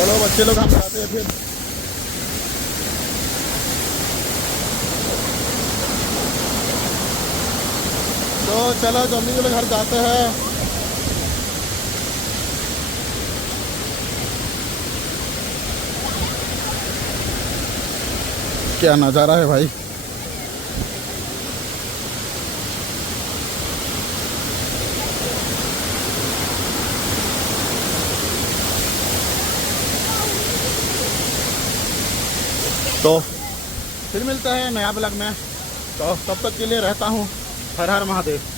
चलो बच्चे लोग हम जाते हैं फिर। तो चलो जल्दी जल्दी घर जाते हैं। क्या नज़ारा है भाई। तो फिर मिलते हैं नया ब्लॉग में। तो तब तक के लिए रहता हूँ। हर हर महादेव।